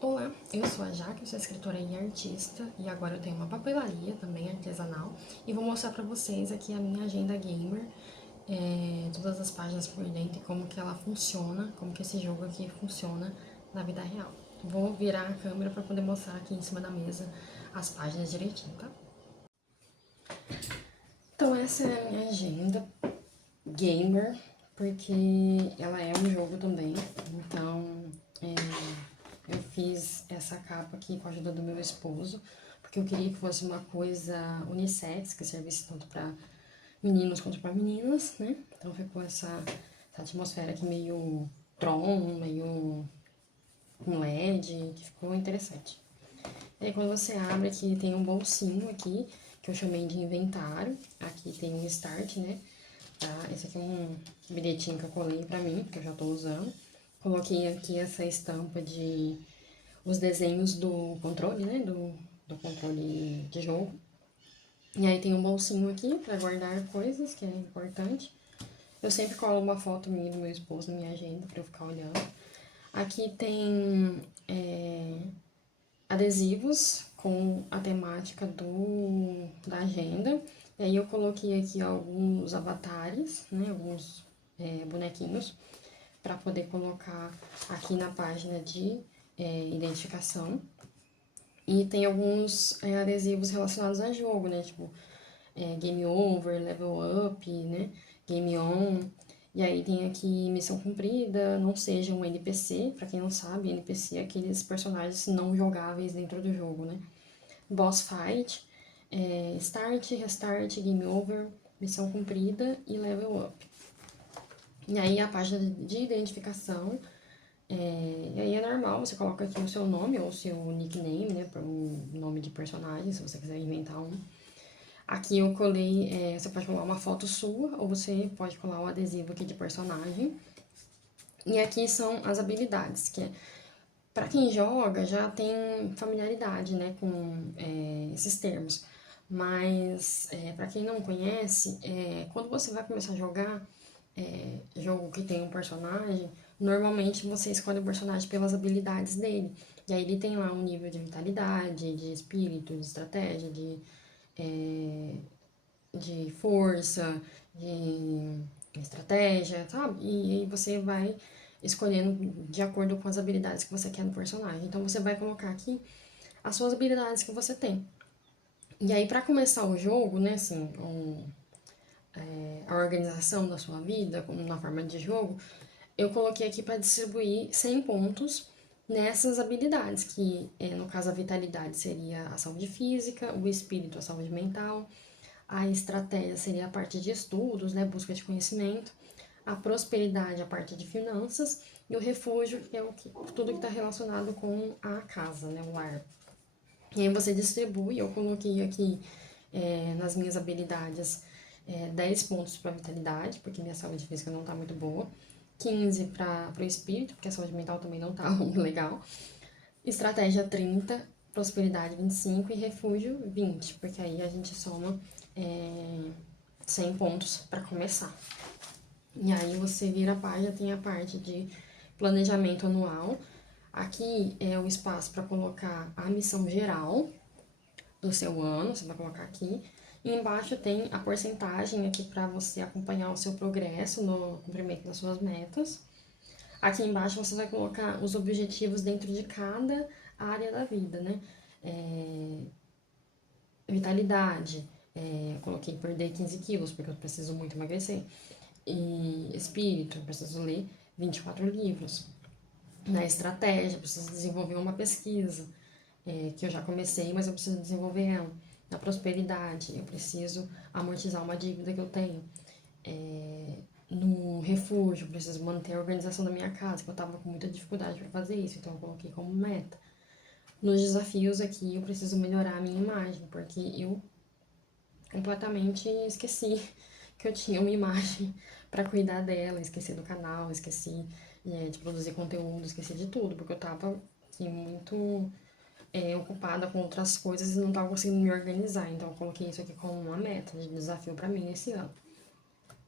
Olá, eu sou a Jaque, sou escritora e artista, e agora eu tenho uma papelaria também artesanal, e vou mostrar pra vocês aqui a minha agenda gamer, todas as páginas por dentro e como que ela funciona, como que esse jogo aqui funciona na vida real. Vou virar a câmera pra poder mostrar aqui em cima da mesa as páginas direitinho, tá? Então essa é a minha agenda gamer, porque ela é um jogo também, então eu fiz essa capa aqui com a ajuda do meu esposo, porque eu queria que fosse uma coisa unissex, que servisse tanto para meninos quanto para meninas, né? Então ficou essa atmosfera aqui meio Tron, meio com LED, que ficou interessante. E aí quando você abre aqui, tem um bolsinho aqui, que eu chamei de inventário. Aqui tem um start, né? Tá? Esse aqui é um bilhetinho que eu colei pra mim, que eu já tô usando. Coloquei aqui essa estampa de os desenhos do controle, né? Do controle de jogo. E aí tem um bolsinho aqui pra guardar coisas, que é importante. Eu sempre colo uma foto minha e do meu esposo na minha agenda pra eu ficar olhando. Aqui tem adesivos com a temática da agenda. E aí eu coloquei aqui alguns avatares, né? Alguns bonequinhos para poder colocar aqui na página de identificação. E tem alguns adesivos relacionados a jogo, né? Tipo, Game Over, Level Up, né? Game On. E aí tem aqui Missão Cumprida, Não Seja um NPC. Pra quem não sabe, NPC é aqueles personagens não jogáveis dentro do jogo, né? Boss Fight, Start, Restart, Game Over, Missão Cumprida e Level Up. E aí a página de identificação, e aí é normal, você coloca aqui o seu nome ou o seu nickname, né, para um nome de personagem, se você quiser inventar um. Aqui eu colei, você pode colar uma foto sua ou você pode colar um adesivo aqui de personagem. E aqui são as habilidades, que é para quem joga já tem familiaridade, né, com esses termos. Mas para quem não conhece, quando você vai começar a jogar jogo que tem um personagem, normalmente você escolhe o personagem pelas habilidades dele. E aí ele tem lá um nível de vitalidade, de espírito, de estratégia, de força, de estratégia, sabe? E aí você vai escolhendo de acordo com as habilidades que você quer no personagem. Então você vai colocar aqui as suas habilidades que você tem. E aí, para começar o jogo, né, assim, a organização da sua vida, na forma de jogo, eu coloquei aqui para distribuir 100 pontos nessas habilidades, que no caso a vitalidade seria a saúde física, o espírito a saúde mental, a estratégia seria a parte de estudos, né, busca de conhecimento, a prosperidade a parte de finanças e o refúgio, que é tudo que está relacionado com a casa, né, o lar. E aí você distribui, eu coloquei aqui nas minhas habilidades 10 pontos para vitalidade, porque minha saúde física não tá muito boa, 15 para o espírito, porque a saúde mental também não tá legal, estratégia 30, prosperidade 25 e refúgio 20, porque aí a gente soma 100 pontos para começar. E aí você vira a página, tem a parte de planejamento anual. Aqui é o espaço para colocar a missão geral do seu ano, você vai colocar aqui. E embaixo tem a porcentagem aqui para você acompanhar o seu progresso no cumprimento das suas metas. Aqui embaixo você vai colocar os objetivos dentro de cada área da vida, né? Vitalidade, coloquei perder 15 quilos, porque eu preciso muito emagrecer. E espírito, eu preciso ler 24 livros. Na estratégia, eu preciso desenvolver uma pesquisa, que eu já comecei, mas eu preciso desenvolver ela. Na prosperidade, eu preciso amortizar uma dívida que eu tenho. No refúgio, eu preciso manter a organização da minha casa, que eu tava com muita dificuldade para fazer isso, então eu coloquei como meta. Nos desafios aqui, eu preciso melhorar a minha imagem, porque eu completamente esqueci que eu tinha uma imagem para cuidar dela, esqueci do canal, esqueci de produzir conteúdo, esqueci de tudo, porque eu tava assim, muito ocupada com outras coisas e não tava conseguindo me organizar. Então eu coloquei isso aqui como uma meta de desafio para mim esse ano.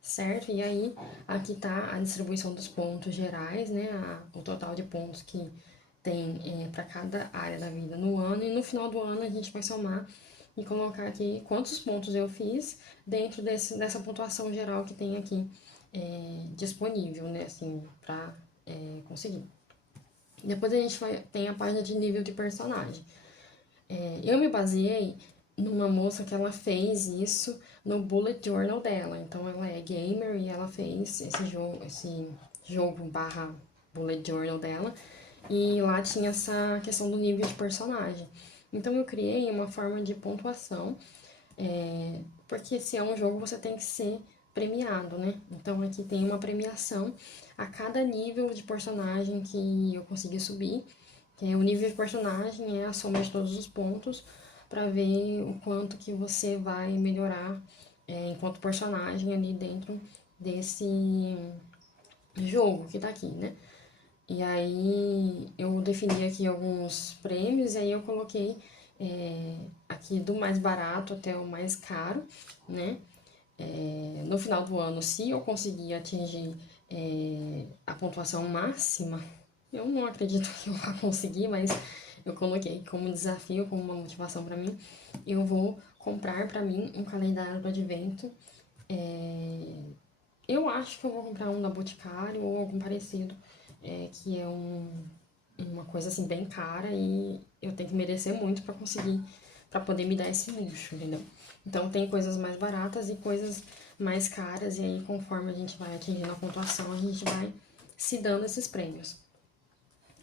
Certo? E aí, aqui tá a distribuição dos pontos gerais, né? O total de pontos que tem para cada área da vida no ano, e no final do ano a gente vai somar e colocar aqui quantos pontos eu fiz dentro dessa pontuação geral que tem aqui disponível, né, assim, para conseguir. Depois a gente tem a página de nível de personagem. Eu me baseei numa moça que ela fez isso no bullet journal dela. Então ela é gamer e ela fez esse jogo barra bullet journal dela. E lá tinha essa questão do nível de personagem. Então eu criei uma forma de pontuação, porque se é um jogo você tem que ser premiado, né? Então aqui tem uma premiação a cada nível de personagem que eu consegui subir. O nível de personagem é a soma de todos os pontos para ver o quanto que você vai melhorar enquanto personagem ali dentro desse jogo que tá aqui, né? E aí eu defini aqui alguns prêmios e aí eu coloquei aqui do mais barato até o mais caro, né? No final do ano, se eu conseguir atingir a pontuação máxima, eu não acredito que eu vá conseguir, mas eu coloquei como desafio, como uma motivação para mim. Eu vou comprar para mim um calendário do advento. Eu acho que eu vou comprar um da Boticário ou algum parecido, que é uma coisa assim bem cara e eu tenho que merecer muito para conseguir, para poder me dar esse luxo, entendeu? Então tem coisas mais baratas e coisas mais caras, e aí conforme a gente vai atingindo a pontuação, a gente vai se dando esses prêmios.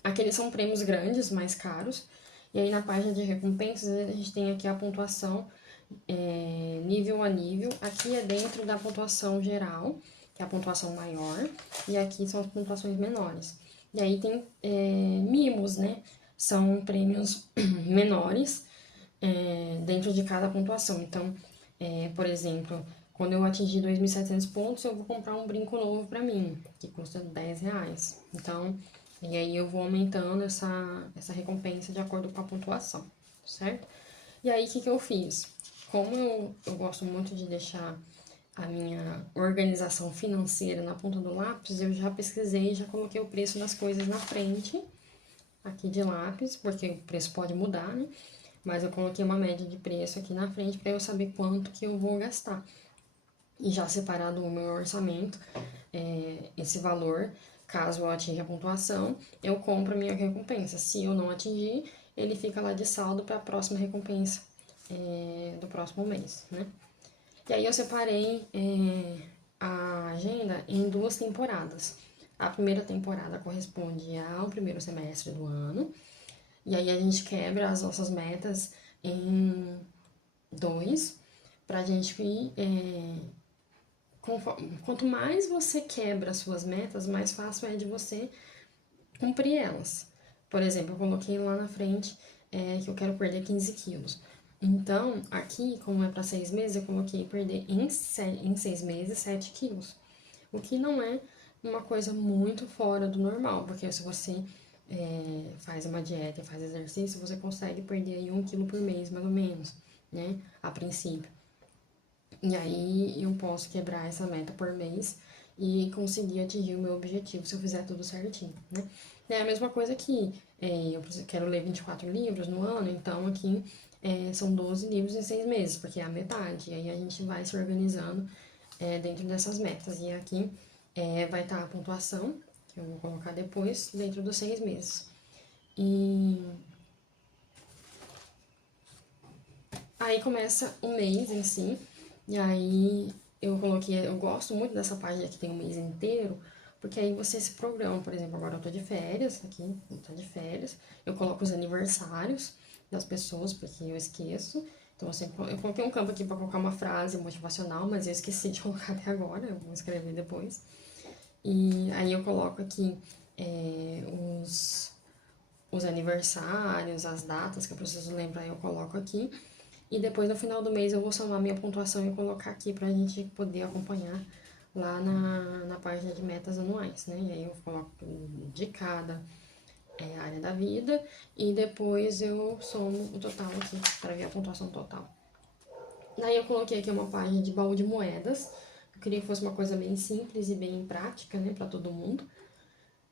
Aqueles são prêmios grandes, mais caros, e aí na página de recompensas a gente tem aqui a pontuação nível a nível. Aqui é dentro da pontuação geral, que é a pontuação maior, e aqui são as pontuações menores. E aí tem mimos, né? São prêmios menores dentro de cada pontuação. Então, por exemplo, quando eu atingir 2.700 pontos, eu vou comprar um brinco novo para mim, que custa R$ 10. Então, e aí eu vou aumentando essa recompensa de acordo com a pontuação, certo? E aí, o que eu fiz? Como eu gosto muito de deixar a minha organização financeira na ponta do lápis, eu já pesquisei e já coloquei o preço das coisas na frente, aqui de lápis, porque o preço pode mudar, né? Mas eu coloquei uma média de preço aqui na frente para eu saber quanto que eu vou gastar. E já separado o meu orçamento, esse valor, caso eu atinja a pontuação, eu compro a minha recompensa. Se eu não atingir, ele fica lá de saldo para a próxima recompensa do próximo mês, né? E aí eu separei a agenda em 2 temporadas. A primeira temporada corresponde ao primeiro semestre do ano, e aí a gente quebra as nossas metas em dois, pra gente ir. Quanto mais você quebra as suas metas, mais fácil é de você cumprir elas. Por exemplo, eu coloquei lá na frente que eu quero perder 15 quilos. Então, aqui, como é para 6 meses, eu coloquei perder em 6 meses 7 quilos. O que não é uma coisa muito fora do normal, porque se você faz uma dieta e faz exercício, você consegue perder aí 1 quilo por mês, mais ou menos, né? A princípio. E aí eu posso quebrar essa meta por mês e conseguir atingir o meu objetivo se eu fizer tudo certinho, né? É a mesma coisa que eu quero ler 24 livros no ano, então aqui são 12 livros em 6 meses, porque é a metade. E aí a gente vai se organizando dentro dessas metas. E aqui vai estar a pontuação, que eu vou colocar depois, dentro dos 6 meses. E aí começa o mês em si, e aí eu gosto muito dessa página que tem o mês inteiro, porque aí você se programa, por exemplo, agora eu tô de férias, aqui, eu tô de férias, eu coloco os aniversários das pessoas, porque eu esqueço, então eu coloquei um campo aqui para colocar uma frase motivacional, mas eu esqueci de colocar até agora, eu vou escrever depois. E aí eu coloco aqui os aniversários, as datas que eu preciso lembrar, eu coloco aqui. E depois, no final do mês, eu vou somar minha pontuação e colocar aqui pra gente poder acompanhar lá na página de metas anuais, né? E aí eu coloco de cada área da vida e depois eu somo o total aqui para ver a pontuação total. Daí eu coloquei aqui uma página de baú de moedas. Eu queria que fosse uma coisa bem simples e bem prática, né, para todo mundo.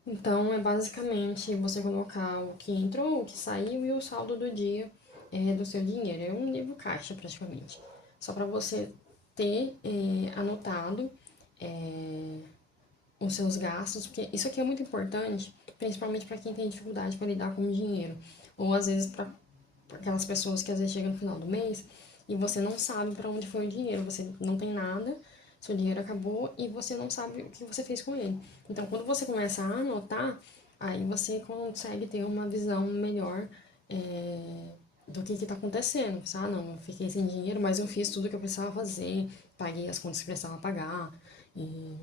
Então, é basicamente você colocar o que entrou, o que saiu e o saldo do dia do seu dinheiro. É um livro caixa, praticamente. Só para você ter anotado os seus gastos, porque isso aqui é muito importante, principalmente para quem tem dificuldade para lidar com o dinheiro. Ou às vezes para aquelas pessoas que às vezes chegam no final do mês e você não sabe para onde foi o dinheiro, você não tem nada, seu dinheiro acabou e você não sabe o que você fez com ele. Então, quando você começa a anotar, aí você consegue ter uma visão melhor do que está acontecendo. Você, não, eu fiquei sem dinheiro, mas eu fiz tudo que eu precisava fazer, paguei as contas que precisava pagar e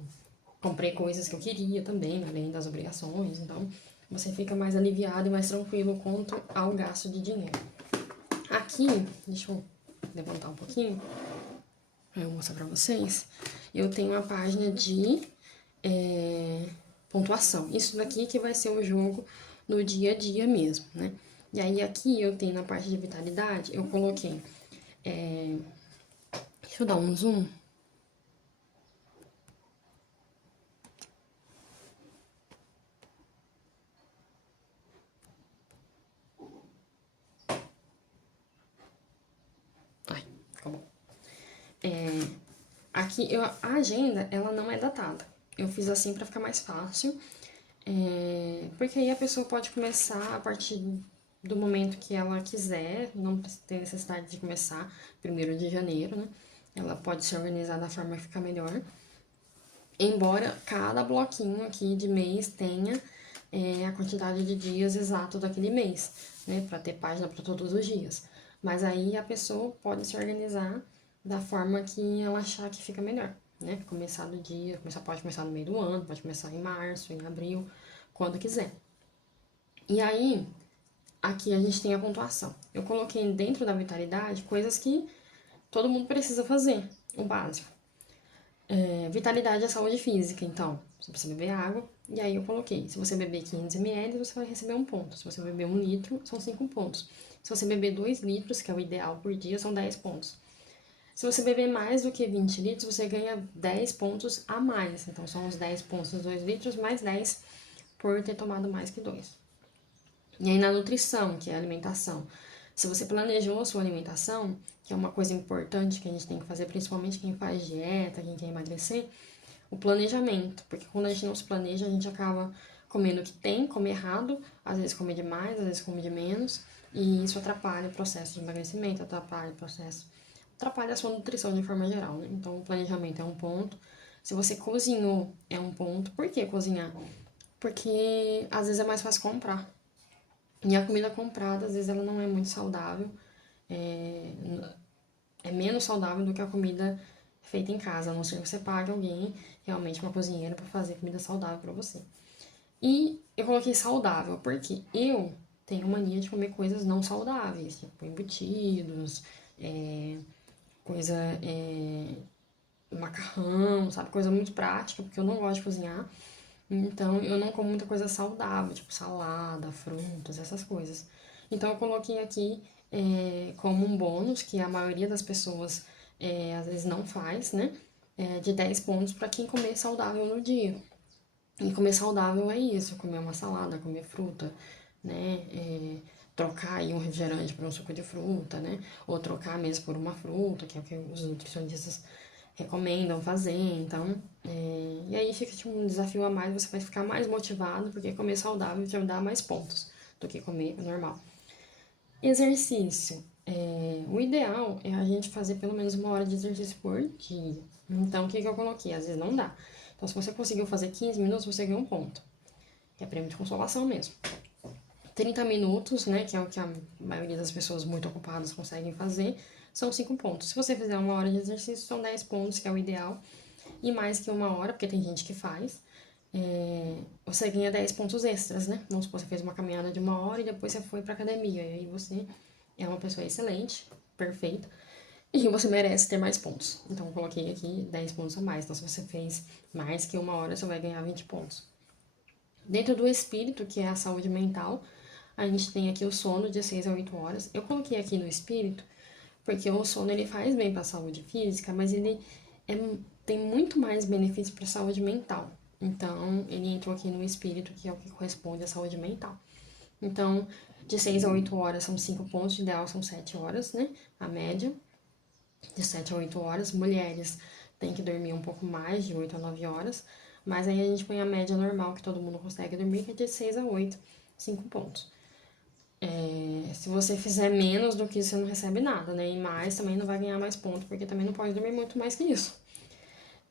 comprei coisas que eu queria também, além das obrigações. Então, você fica mais aliviado e mais tranquilo quanto ao gasto de dinheiro. Aqui, deixa eu levantar um pouquinho para eu mostrar para vocês. Eu tenho uma página de pontuação. Isso daqui que vai ser o jogo no dia a dia mesmo, né? E aí aqui eu tenho na parte de vitalidade, eu coloquei. Deixa eu dar um zoom. Ai, ficou bom. Aqui, a agenda, ela não é datada. Eu fiz assim para ficar mais fácil, porque aí a pessoa pode começar a partir do momento que ela quiser, não tem necessidade de começar 1º de janeiro, né? Ela pode se organizar da forma que ficar melhor. Embora cada bloquinho aqui de mês tenha a quantidade de dias exato daquele mês, né? Para ter página para todos os dias. Mas aí a pessoa pode se organizar da forma que ela achar que fica melhor, né? Começar do dia, pode começar no meio do ano, pode começar em março, em abril, quando quiser. E aí, aqui a gente tem a pontuação. Eu coloquei dentro da vitalidade coisas que todo mundo precisa fazer, o básico. Vitalidade é saúde física, então você precisa beber água. E aí eu coloquei, se você beber 500 ml, você vai receber 1 ponto. Se você beber 1 litro, são 5 pontos. Se você beber 2 litros, que é o ideal por dia, são 10 pontos. Se você beber mais do que 20 litros, você ganha 10 pontos a mais. Então, são os 10 pontos dos 2 litros, mais 10 por ter tomado mais que 2. E aí, na nutrição, que é a alimentação. Se você planejou a sua alimentação, que é uma coisa importante que a gente tem que fazer, principalmente quem faz dieta, quem quer emagrecer, o planejamento. Porque quando a gente não se planeja, a gente acaba comendo o que tem, come errado, às vezes come demais, às vezes come de menos, e isso atrapalha o processo de emagrecimento, atrapalha a sua nutrição de forma geral, né? Então, o planejamento é um ponto. Se você cozinhou, é um ponto. Por que cozinhar? Porque às vezes é mais fácil comprar. E a comida comprada, às vezes, ela não é muito saudável. É, é menos saudável do que a comida feita em casa, a não ser que você pague alguém, realmente uma cozinheira, para fazer comida saudável para você. E eu coloquei saudável, porque eu tenho mania de comer coisas não saudáveis, tipo embutidos, coisa, macarrão, sabe? Coisa muito prática, porque eu não gosto de cozinhar. Então, eu não como muita coisa saudável, tipo salada, frutas, essas coisas. Então, eu coloquei aqui como um bônus, que a maioria das pessoas às vezes não faz, né? De 10 pontos para quem comer saudável no dia. E comer saudável é isso, comer uma salada, comer fruta, né? Trocar aí um refrigerante por um suco de fruta, né? Ou trocar mesmo por uma fruta, que é o que os nutricionistas recomendam fazer. Então, e aí fica tipo um desafio a mais, você vai ficar mais motivado, porque comer saudável te dá mais pontos do que comer normal. Exercício. O ideal é a gente fazer pelo menos 1 hora de exercício por dia. Então, o que eu coloquei? Às vezes não dá. Então, se você conseguiu fazer 15 minutos, você ganha 1 ponto. Que é prêmio de consolação mesmo. 30 minutos, né, que é o que a maioria das pessoas muito ocupadas conseguem fazer, são 5 pontos. Se você fizer 1 hora de exercício, são 10 pontos, que é o ideal. E mais que 1 hora, porque tem gente que faz, você ganha 10 pontos extras, né? Vamos supor, você fez uma caminhada de 1 hora e depois você foi pra academia. E aí você é uma pessoa excelente, perfeita, e você merece ter mais pontos. Então, eu coloquei aqui 10 pontos a mais. Então, se você fez mais que 1 hora, você vai ganhar 20 pontos. Dentro do espírito, que é a saúde mental, a gente tem aqui o sono de 6 a 8 horas. Eu coloquei aqui no espírito, porque o sono ele faz bem para a saúde física, mas ele tem muito mais benefício para a saúde mental. Então, ele entrou aqui no espírito, que é o que corresponde à saúde mental. Então, de 6 a 8 horas são 5 pontos, de ideal são 7 horas, né? A média, de 7 a 8 horas. Mulheres têm que dormir um pouco mais, de 8 a 9 horas. Mas aí a gente põe a média normal, que todo mundo consegue dormir, que é de 6 a 8, 5 pontos. Se você fizer menos do que isso, você não recebe nada, né? E mais também não vai ganhar mais pontos, porque também não pode dormir muito mais que isso.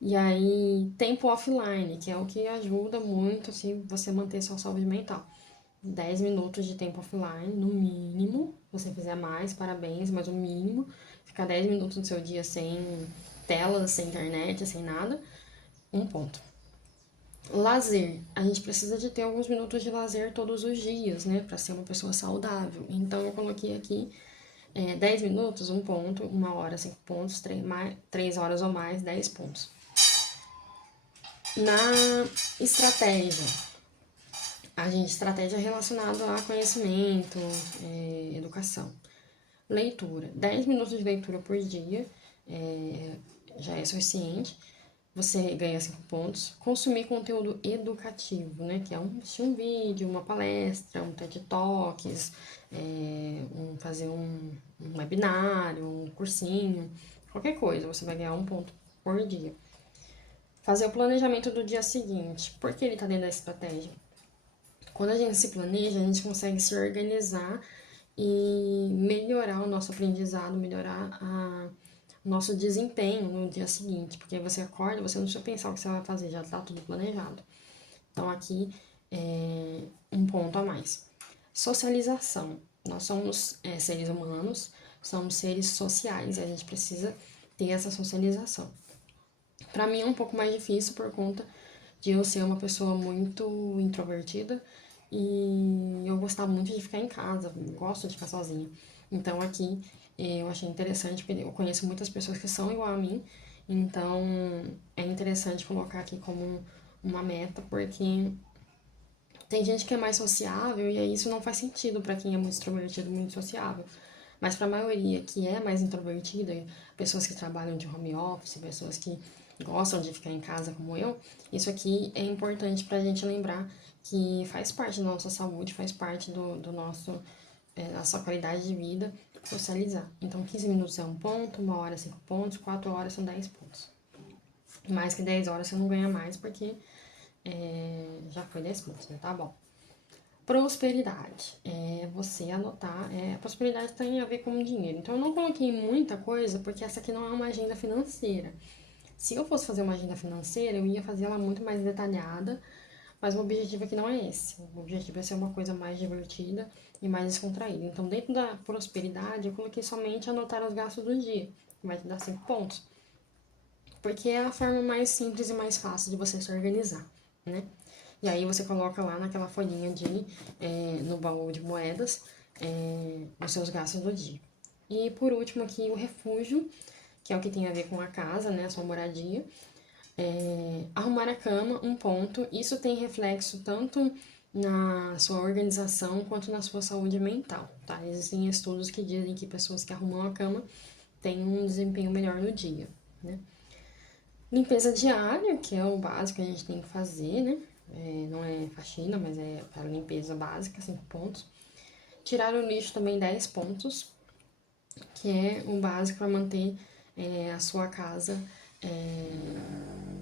E aí, tempo offline, que é o que ajuda muito, assim, você manter sua saúde mental. 10 minutos de tempo offline, no mínimo. Se você fizer mais, parabéns, mas o mínimo. Ficar 10 minutos do seu dia sem tela, sem internet, sem nada, 1 ponto. Lazer. A gente precisa de ter alguns minutos de lazer todos os dias, né? Pra ser uma pessoa saudável. Então, eu coloquei aqui 10 minutos, 1 ponto. 1 hora, 5 pontos. 3 horas ou mais, 10 pontos. Na estratégia. Estratégia relacionada a conhecimento, educação. Leitura. 10 minutos de leitura por dia já é suficiente. Você ganha 5 pontos. Consumir conteúdo educativo, né? Que é assistir um vídeo, uma palestra, um TED Talks, fazer um webinário, um cursinho, qualquer coisa. Você vai ganhar 1 ponto por dia. Fazer o planejamento do dia seguinte. Por que ele está dentro da estratégia? Quando a gente se planeja, a gente consegue se organizar e melhorar o nosso aprendizado, melhorar o nosso desempenho no dia seguinte. Porque você acorda, você não precisa pensar o que você vai fazer, já está tudo planejado. Então, aqui é 1 ponto a mais. Socialização. Nós somos seres humanos, somos seres sociais e a gente precisa ter essa socialização. Para mim é um pouco mais difícil por conta de eu ser uma pessoa muito introvertida e eu gostava muito de ficar em casa, gosto de ficar sozinha. Então aqui eu achei interessante, porque eu conheço muitas pessoas que são igual a mim, então é interessante colocar aqui como uma meta, porque tem gente que é mais sociável e aí isso não faz sentido para quem é muito extrovertido, muito sociável. Mas para a maioria que é mais introvertida, pessoas que trabalham de home office, pessoas que gostam de ficar em casa como eu, isso aqui é importante para a gente lembrar que faz parte da nossa saúde, faz parte do nosso, nossa qualidade de vida, socializar. Então, 15 minutos é 1 ponto, 1 hora é 5 pontos, 4 horas são 10 pontos. Mais que 10 horas você não ganha mais, porque já foi 10 pontos, né? Tá bom. Prosperidade. Você anotar. A prosperidade tem a ver com dinheiro. Então, eu não coloquei muita coisa, porque essa aqui não é uma agenda financeira. Se eu fosse fazer uma agenda financeira, eu ia fazer ela muito mais detalhada, mas o objetivo aqui não é esse. O objetivo é ser uma coisa mais divertida e mais descontraída. Então, dentro da prosperidade, eu coloquei somente anotar os gastos do dia, que vai te dar 5 pontos. Porque é a forma mais simples e mais fácil de você se organizar, né? E aí você coloca lá naquela folhinha no baú de moedas, os seus gastos do dia. E por último aqui o refúgio, que é o que tem a ver com a casa, né? A sua moradia. Arrumar a cama, 1 ponto. Isso tem reflexo tanto na sua organização quanto na sua saúde mental, tá? Existem estudos que dizem que pessoas que arrumam a cama têm um desempenho melhor no dia, né? Limpeza diária, que é o básico que a gente tem que fazer, né? Não é faxina, mas é para limpeza básica, 5 pontos. Tirar o lixo também 10 pontos, que é o básico para manter a sua casa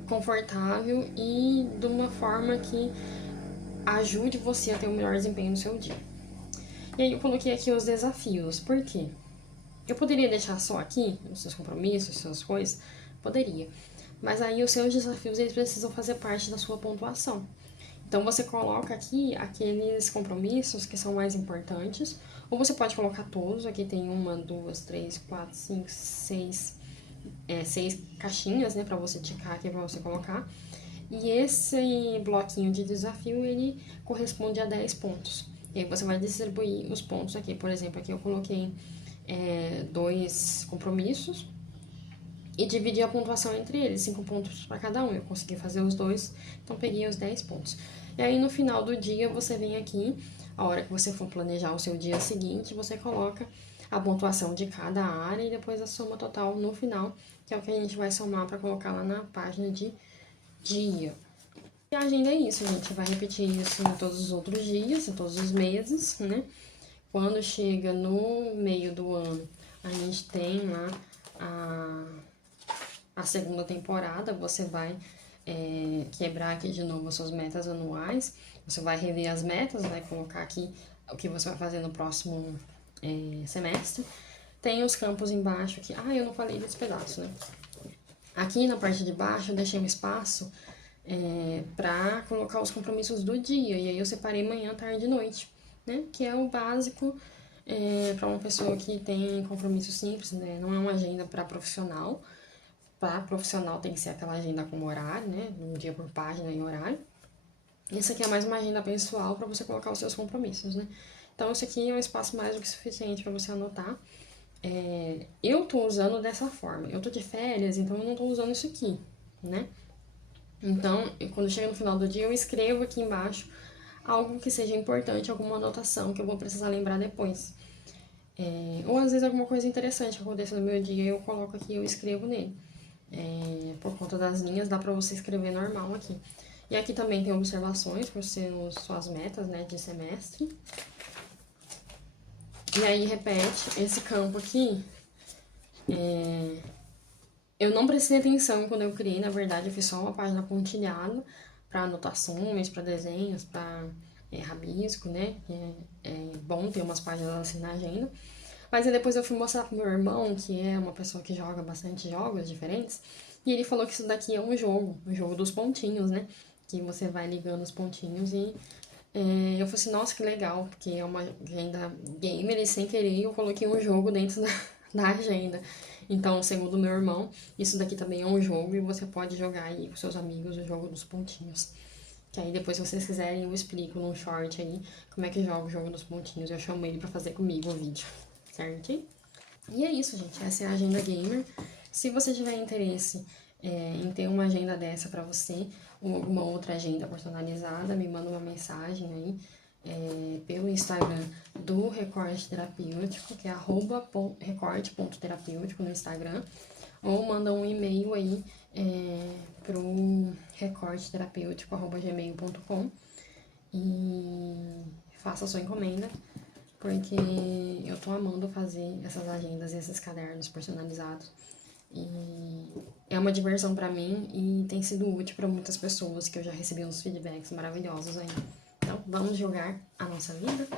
confortável e de uma forma que ajude você a ter o melhor desempenho no seu dia. E aí eu coloquei aqui os desafios, por quê? Eu poderia deixar só aqui os seus compromissos, as suas coisas? Poderia. Mas aí os seus desafios eles precisam fazer parte da sua pontuação. Então você coloca aqui aqueles compromissos que são mais importantes, ou você pode colocar todos. Aqui tem 1, 2, 3, 4, 5, 6, 6 caixinhas, né, para você ticar aqui, para você colocar. E esse bloquinho de desafio ele corresponde a 10 pontos. E aí você vai distribuir os pontos aqui. Por exemplo, aqui eu coloquei 2 compromissos e dividi a pontuação entre eles, 5 pontos para cada um. Eu consegui fazer os dois, então peguei os 10 pontos. E aí no final do dia você vem aqui, a hora que você for planejar o seu dia seguinte, você coloca a pontuação de cada área e depois a soma total no final, que é o que a gente vai somar para colocar lá na página de dia. E a agenda é isso, gente. Vai repetir isso em todos os outros dias, em todos os meses, né? Quando chega no meio do ano, a gente tem lá a segunda temporada. Você vai quebrar aqui de novo as suas metas anuais. Você vai rever as metas, vai colocar aqui o que você vai fazer no próximo semestre. Tem os campos embaixo aqui. Ah, eu não falei desse pedaço, né? Aqui na parte de baixo eu deixei um espaço para colocar os compromissos do dia. E aí eu separei manhã, tarde e noite, né? Que é o básico para uma pessoa que tem compromisso simples, né? Não é uma agenda para profissional. Para profissional tem que ser aquela agenda com horário, né? Um dia por página em horário. Isso aqui é mais uma agenda pessoal para você colocar os seus compromissos, né? Então, isso aqui é um espaço mais do que suficiente para você anotar. Eu tô usando dessa forma. Eu tô de férias, então eu não tô usando isso aqui, né? Então, quando chega no final do dia, eu escrevo aqui embaixo algo que seja importante, alguma anotação que eu vou precisar lembrar depois. Ou às vezes alguma coisa interessante que aconteça no meu dia, eu coloco aqui e eu escrevo nele. Por conta das linhas, dá pra você escrever normal aqui. E aqui também tem observações por ser suas metas, né, de semestre. E aí repete esse campo aqui. Eu não prestei atenção quando eu criei, na verdade, eu fiz só uma página pontilhada para anotações, para desenhos, para rabisco, né? É bom ter umas páginas assim na agenda. Mas aí depois eu fui mostrar pro meu irmão, que é uma pessoa que joga bastante jogos diferentes, e ele falou que isso daqui é um jogo dos pontinhos, né? Que você vai ligando os pontinhos e eu falei assim, nossa, que legal, porque é uma agenda gamer e sem querer eu coloquei um jogo dentro da agenda. Então, segundo meu irmão, isso daqui também é um jogo e você pode jogar aí com seus amigos o jogo dos pontinhos. Que aí depois, se vocês quiserem, eu explico num short aí como é que joga o jogo dos pontinhos. Eu chamo ele pra fazer comigo o vídeo, certo? E é isso, gente. Essa é a agenda gamer. Se você tiver interesse em ter uma agenda dessa pra você, ou alguma outra agenda personalizada, me manda uma mensagem aí pelo Instagram do Recorte Terapêutico, que é @recorte.terapêutico no Instagram, ou manda um e-mail aí pro recorteterapêutico@gmail.com e faça a sua encomenda, porque eu tô amando fazer essas agendas, esses cadernos personalizados. E é uma diversão pra mim e tem sido útil pra muitas pessoas que eu já recebi uns feedbacks maravilhosos aí. Então, vamos jogar a nossa vida?